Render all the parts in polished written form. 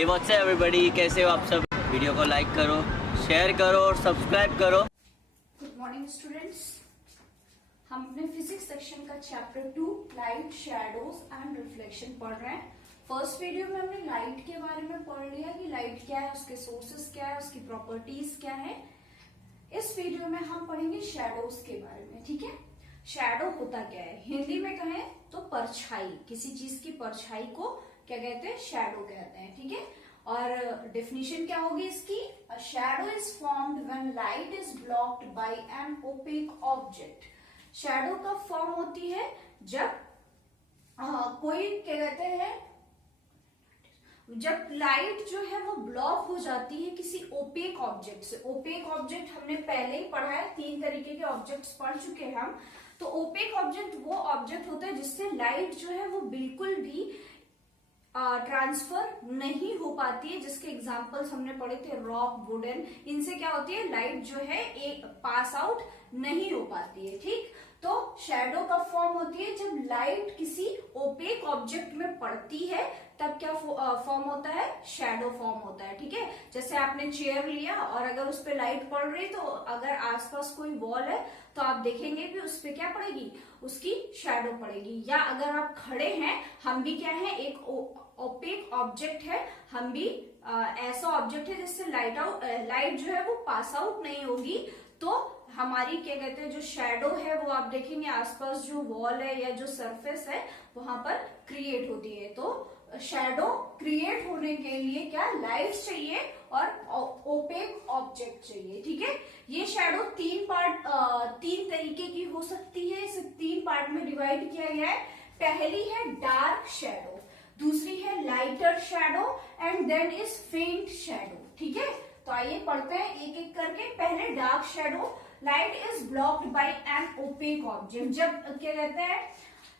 Hey what's up everybody, कैसे हो आप सब। वीडियो को लाइक करो, शेयर करो और सब्सक्राइब करो। गुड मॉर्निंग स्टूडेंट्स, हम अपने फिजिक्स सेक्शन का chapter 2 light, shadows and reflection पढ़ रहे हैं। फर्स्ट वीडियो में हमने लाइट के बारे में पढ़ लिया कि लाइट क्या है, उसके सोर्सेस क्या है, उसकी प्रॉपर्टीज क्या है। इस वीडियो में हम पढ़ेंगे शैडोज के बारे में। ठीक है, शैडो होता क्या है, हिंदी में कहें तो परछाई, किसी चीज की परछाई को क्या कहते हैं, शैडो कहते हैं। ठीक है, और डेफिनेशन क्या होगी इसकी, अ shadow is formed when light is blocked bye N opaque object. Shadow कब फॉर्म होती है, जब कोई क्या कहते हैं, जब लाइट जो है वो ब्लॉक हो जाती है किसी ओपेक ऑब्जेक्ट से। ओपेक ऑब्जेक्ट हमने पहले ही पढ़ा है, 3 तरीके के ऑब्जेक्ट्स पढ़ चुके हैं हम। तो ओपेक ऑब्जेक्ट वो ऑब्जेक्ट होता है जिससे लाइट जो है वो बिल्कुल भी ट्रांसफर नहीं हो पाती है, जिसके एग्जांपल्स हमने पढ़े थे, रॉक, वुडन। इनसे क्या होती है, लाइट जो है एक पास आउट नहीं हो पाती है। ठीक, तो शैडो कब फॉर्म होती है, जब लाइट किसी ओपेक ऑब्जेक्ट में पड़ती है तब क्या फॉर्म होता है, शैडो फॉर्म होता है। ठीक है, जैसे आपने चेयर लिया और अगर उस पर लाइट पड़ रही तो अगर आसपास कोई वॉल है तो आप देखेंगे कि उस पर क्या पड़ेगी, उसकी शैडो पड़ेगी। या अगर आप खड़े हैं, हम भी क्या है, एक ओपेक ऑब्जेक्ट है, हम भी ऐसा ऑब्जेक्ट है जिससे लाइट जो है वो पास आउट नहीं होगी, तो हमारी क्या कहते हैं जो शैडो है वो आप देखेंगे आसपास जो वॉल है या जो सरफेस है वहां पर क्रिएट होती है। तो शैडो क्रिएट होने के लिए क्या, लाइट चाहिए और ओपेक ऑब्जेक्ट चाहिए। ठीक है, ये शैडो 3 तरीके की हो सकती है, इसे 3 पार्ट में डिवाइड किया गया है। पहली है डार्क शैडो, दूसरी है lighter shadow and then is faint shadow. ठीक है, तो आइए पढ़ते हैं एक एक करके। पहले dark shadow, light is blocked bye N opaque object. जब क्या कहते हैं,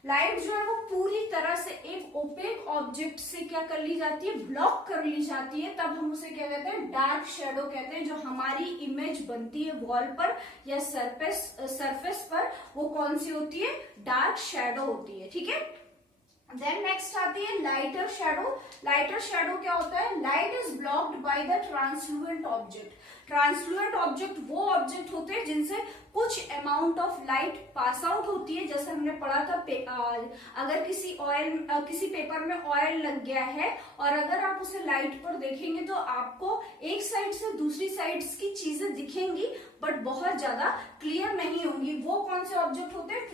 लाइट जो है वो पूरी तरह से एक ओपेक ऑब्जेक्ट से क्या कर ली जाती है, ब्लॉक कर ली जाती है, तब हम उसे क्या कहते हैं, डार्क शैडो कहते हैं। जो हमारी इमेज बनती है वॉल पर या सरफेस पर, वो कौन सी होती है, डार्क शैडो होती है। ठीक है, देन नेक्स्ट आती है लाइटर शैडो। लाइटर शैडो क्या होता है, light is blocked by the translucent object. Translucent object वो ऑब्जेक्ट होते हैं जिनसे कुछ amount of light pass out होती है। जैसे हमने पढ़ा था, अगर किसी पेपर में ऑयल लग गया है और अगर आप उसे लाइट पर देखेंगे तो आपको एक साइड से दूसरी साइड की चीजें दिखेंगी बट बहुत ज्यादा क्लियर नहीं होंगी। वो कौन से ऑब्जेक्ट होते हैं,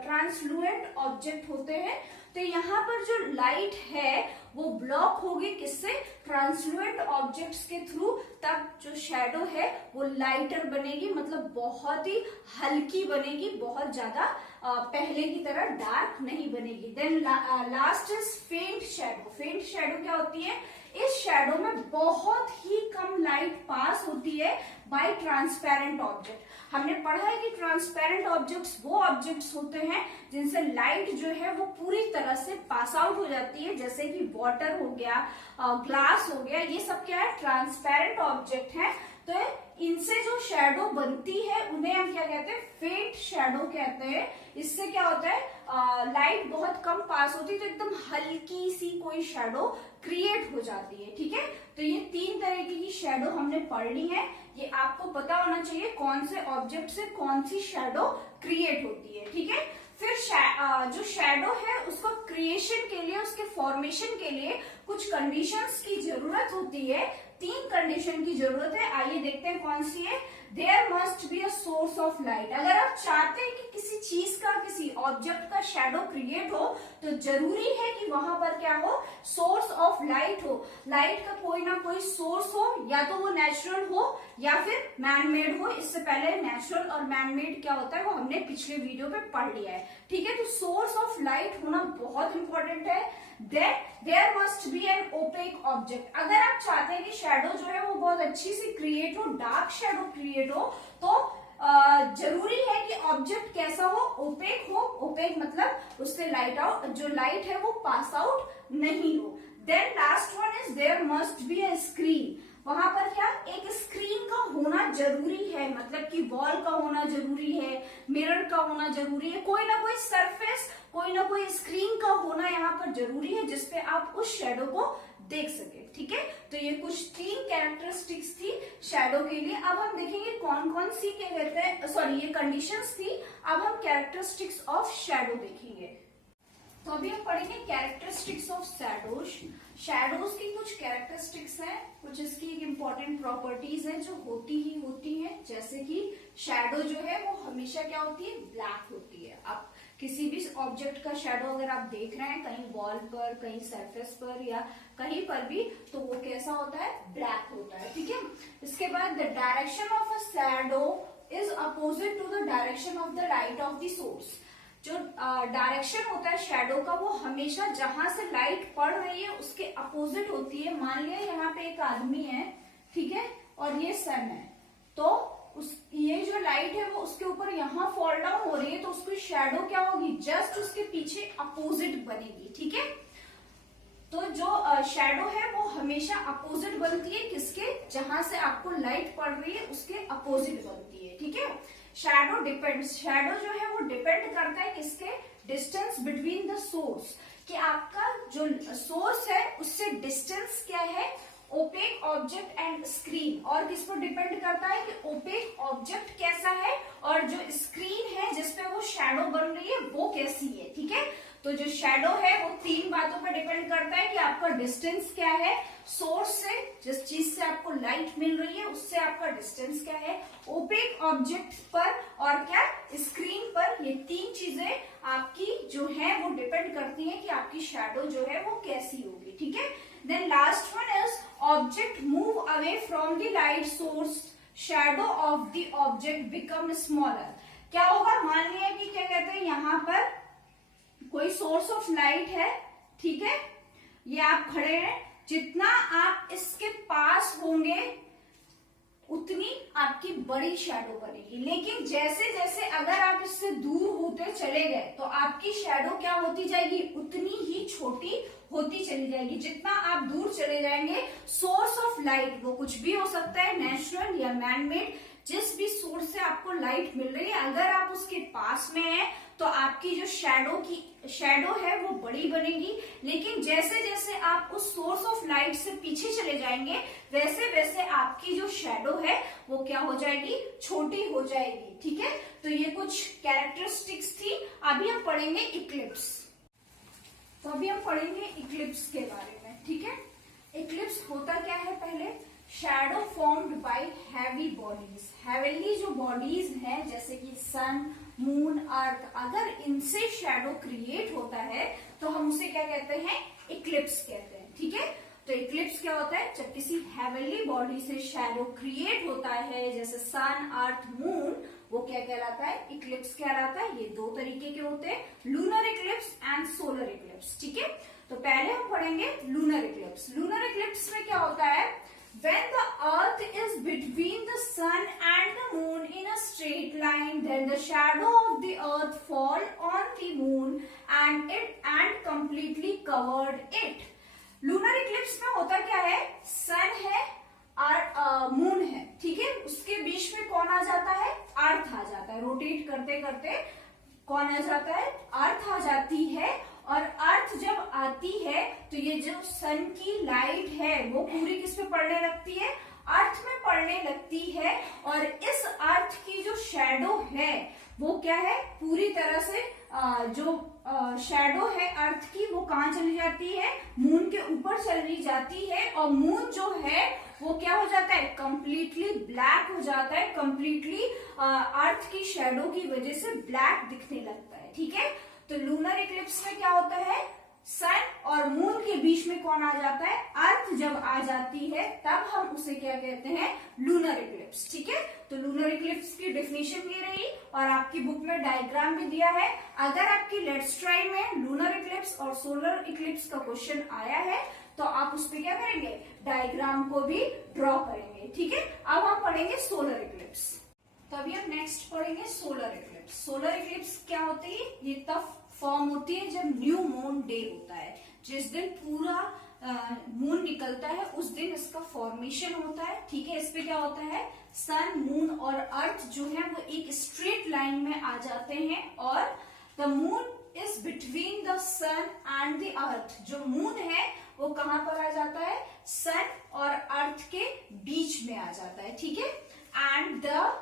ट्रांसलुएंट ऑब्जेक्ट होते हैं। तो यहाँ पर जो लाइट है वो ब्लॉक होगी किससे, ट्रांसलुएंट ऑब्जेक्ट्स के थ्रू, तब जो शैडो है वो लाइटर बनेगी, मतलब बहुत ही हल्की बनेगी, बहुत ज्यादा पहले की तरह डार्क नहीं बनेगी। Then last is faint shadow. फेंट शैडो क्या होती है, इस शैडो में बहुत ही कम लाइट पास होती है बाय ट्रांसपेरेंट ऑब्जेक्ट। हमने पढ़ा है कि ट्रांसपेरेंट ऑब्जेक्ट्स वो ऑब्जेक्ट्स होते हैं जिनसे लाइट जो है वो पूरी तरह से पास आउट हो जाती है, जैसे कि वाटर हो गया, ग्लास हो गया, ये सब क्या है, ट्रांसपेरेंट ऑब्जेक्ट है। तो इनसे जो शैडो बनती है उन्हें हम क्या कहते हैं, फेंट शैडो कहते हैं। इससे क्या होता है, लाइट बहुत कम पास होती है तो एकदम हल्की सी कोई शैडो क्रिएट हो जाती है। ठीक है, तो ये 3 तरीके की शैडो हमने पढ़ ली है। ये आपको पता होना चाहिए कौन से ऑब्जेक्ट से कौन सी शैडो क्रिएट होती है। ठीक है, फिर जो शैडो है उसको क्रिएशन के लिए, उसके फॉर्मेशन के लिए कुछ कंडीशंस की जरूरत होती है। 3 कंडीशन की जरूरत है, आइए देखते हैं कौन सी है। There must be a source of light. अगर आप चाहते हैं कि किसी चीज का, किसी ऑब्जेक्ट का शैडो क्रिएट हो तो जरूरी है कि वहां पर क्या हो, सोर्स ऑफ लाइट हो। लाइट का कोई ना कोई सोर्स हो, या तो वो नेचुरल हो या फिर मैनमेड हो। इससे पहले नेचुरल और मैनमेड क्या होता है वो हमने पिछले वीडियो में पढ़ लिया है। ठीक है, तो सोर्स ऑफ लाइट होना बहुत इंपॉर्टेंट है। There must be an opaque object. अगर आप चाहते हैं कि शैडो जो है वो बहुत अच्छी सी क्रिएट हो, डार्क शैडो क्रिएट हो, तो जरूरी है कि ऑब्जेक्ट कैसा हो, ओपेक हो। ओपेक मतलब उससे जो लाइट है वो पास आउट नहीं हो। Then last one is there must be a screen. वहां पर क्या, एक स्क्रीन का होना जरूरी है, मतलब कि वॉल का होना जरूरी है, मिरर का होना जरूरी है, कोई ना कोई सरफेस, कोई ना कोई स्क्रीन का होना यहाँ पर जरूरी है जिसपे आप उस शेडो को देख सके। ठीक है, तो ये कुछ 3 कैरेक्टरिस्टिक्स थी शैडो के लिए। अब हम देखेंगे कौन कौन सी क्या कहते हैं, सॉरी ये कंडीशंस थी। अब हम कैरेक्टरिस्टिक्स ऑफ शैडो देखेंगे। तो अभी हम पढ़ेंगे कैरेक्टरिस्टिक्स ऑफ शैडोज। शैडोज की कुछ कैरेक्टरिस्टिक्स हैं, कुछ इसकी एक इम्पॉर्टेंट प्रॉपर्टीज हैं जो होती हैं। जैसे कि शैडो जो है वो हमेशा क्या होती है, ब्लैक होती है। आप किसी भी ऑब्जेक्ट का शैडो अगर आप देख रहे हैं कहीं वॉल पर, कहीं सरफेस पर या कहीं पर भी, तो वो कैसा होता है, ब्लैक होता है। ठीक है, इसके बाद the direction of a shadow is opposite to the direction of the light of the source. जो डायरेक्शन होता है शैडो का वो हमेशा जहां से लाइट पड़ रही है उसके अपोजिट होती है। मान लिया यहाँ पे एक आदमी है, ठीक है, और ये सन है, तो ये जो लाइट है वो उसके ऊपर यहाँ फॉल डाउन हो रही है, तो उसकी शैडो क्या होगी, जस्ट उसके पीछे अपोजिट बनेगी। ठीक है, तो जो शैडो है वो हमेशा अपोजिट बनती है, किसके, जहां से आपको लाइट पड़ रही है उसके अपोजिट बनती है। ठीक है, शैडो जो है वो डिपेंड करता है किसके, डिस्टेंस बिटवीन द सोर्स, कि आपका जो सोर्स है उससे डिस्टेंस क्या है, ओपेक ऑब्जेक्ट एंड स्क्रीन। और किस पर डिपेंड करता है कि ओपेक ऑब्जेक्ट कैसा है और जो स्क्रीन है जिसपे वो शैडो बन रही है वो कैसी है। ठीक है, तो जो शैडो है वो 3 बातों पर डिपेंड करता है कि आपका डिस्टेंस क्या है सोर्स से, जिस चीज से आपको लाइट मिल रही है उससे आपका डिस्टेंस क्या है, ओपेक ऑब्जेक्ट पर और क्या, स्क्रीन पर। ये 3 चीजें आपकी जो है वो डिपेंड करती है कि आपकी शैडो जो है वो कैसी होगी। ठीक है, then last one is object move away from the light source, shadow of the object become smaller. क्या होगा, मान लिया कि क्या कहते हैं, यहाँ पर कोई सोर्स ऑफ लाइट है, ठीक है, ये आप खड़े हैं, जितना आप इसके पास होंगे उतनी आपकी बड़ी शैडो बनेगी। लेकिन जैसे जैसे अगर आप इससे दूर होते चले गए तो आपकी शैडो क्या होती जाएगी, उतनी ही छोटी होती चली जाएगी। जितना आप दूर चले जाएंगे, सोर्स ऑफ लाइट वो कुछ भी हो सकता है, नेचुरल या मैनमेड, जिस भी सोर्स से आपको लाइट मिल रही है, अगर आप उसके पास में हैं तो आपकी जो शैडो है वो बड़ी बनेगी। लेकिन जैसे जैसे आप उस सोर्स ऑफ लाइट से पीछे चले जाएंगे वैसे वैसे आपकी जो शैडो है वो क्या हो जाएगी, छोटी हो जाएगी। ठीक है, तो ये कुछ कैरेक्टरिस्टिक्स थी। अभी हम पढ़ेंगे इक्लिप्स। तो अभी हम पढ़ेंगे इक्लिप्स के बारे में। ठीक है, इक्लिप्स होता क्या है, पहले shadow formed by heavy bodies. Heavenly जो बॉडीज हैं जैसे कि सन, मून, अर्थ, अगर इनसे शैडो क्रिएट होता है तो हम उसे क्या कहते हैं, इक्लिप्स कहते हैं। ठीक है, तो इक्लिप्स क्या होता है, जब किसी हेवनली बॉडी से शैडो क्रिएट होता है जैसे सन, अर्थ, मून, वो क्या कहलाता है, इक्लिप्स कहलाता है। ये 2 तरीके के होते हैं, lunar Eclipse and solar Eclipse. ठीक है, तो पहले हम पढ़ेंगे लूनर इक्लिप्स। लूनर इक्लिप्स में क्या होता है, when the earth is between the sun and the moon in a straight line, then the shadow of the earth fall on the moon and completely covered it. lunar eclipse में होता क्या है, sun है और moon है, ठीक है, उसके बीच में कौन आ जाता है, अर्थ आ जाता है। रोटेट करते करते कौन आ जाता है, अर्थ आ जाती है। और अर्थ जब आती है तो ये जो सन की लाइट है वो पूरी किस पे पड़ने लगती है, अर्थ में पड़ने लगती है। और इस अर्थ की जो शैडो है वो क्या है, पूरी तरह से जो शैडो है अर्थ की वो कहाँ चली जाती है, मून के ऊपर चली जाती है। और मून जो है वो क्या हो जाता है, कंप्लीटली ब्लैक हो जाता है, कंप्लीटली अर्थ की शैडो की वजह से ब्लैक दिखने लगता है। ठीक है, तो लूनर इक्लिप्स में क्या होता है, सन और मून के बीच में कौन आ जाता है, अर्थ जब आ जाती है तब हम उसे क्या कहते हैं, लूनर इक्लिप्स। ठीक है, तो लूनर इक्लिप्स की डेफिनेशन ये रही और आपकी बुक में डायग्राम भी दिया है। अगर आपकी लेट्स ट्राई में लूनर इक्लिप्स और सोलर इक्लिप्स का क्वेश्चन आया है तो आप उस पर क्या करेंगे, डायग्राम को भी ड्रॉ करेंगे। ठीक है, अब हम पढ़ेंगे सोलर इक्लिप्स। तो अभी हम नेक्स्ट पढ़ेंगे सोलर इक्लिप्स। सोलर इक्लिप्स क्या होती है, ये तब फॉर्म होती है जब न्यू मून डे होता है, जिस दिन पूरा मून निकलता है उस दिन इसका फॉर्मेशन होता है। ठीक है, इस पे क्या होता है, सन, मून और अर्थ जो है वो एक स्ट्रेट लाइन में आ जाते हैं और the moon is between the sun and the earth. जो मून है वो कहां पर आ जाता है, सन और अर्थ के बीच में आ जाता है, ठीक है। And the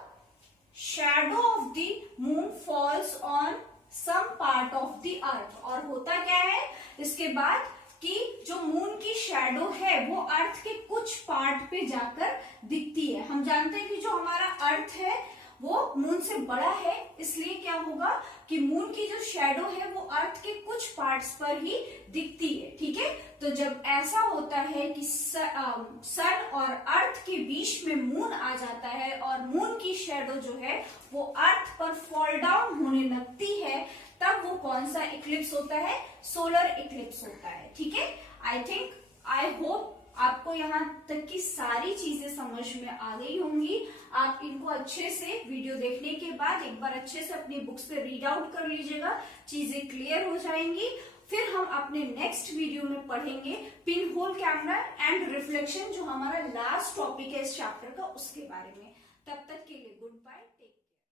shadow of the moon falls on some part of the earth. और होता क्या है इसके बाद कि जो मून की शैडो है वो अर्थ के कुछ पार्ट पे जाकर दिखती है। हम जानते हैं कि जो हमारा अर्थ है वो मून से बड़ा है, इसलिए क्या होगा कि मून की जो शैडो है वो अर्थ के कुछ पार्ट्स पर ही दिखती है, ठीक है। तो जब ऐसा होता है कि सन और अर्थ के बीच में मून आ जाता है और मून की शैडो जो है वो अर्थ पर फॉल डाउन होने लगती है, तब वो कौन सा इक्लिप्स होता है, सोलर इक्लिप्स होता है, ठीक है। आई होप आपको यहाँ तक की सारी चीजें समझ में आ गई होंगी। आप इनको अच्छे से वीडियो देखने के बाद एक बार अच्छे से अपनी बुक्स पे रीड आउट कर लीजिएगा, चीजें क्लियर हो जाएंगी। फिर हम अपने नेक्स्ट वीडियो में पढ़ेंगे pin hole camera and reflection, जो हमारा लास्ट टॉपिक है इस चैप्टर का, उसके बारे में।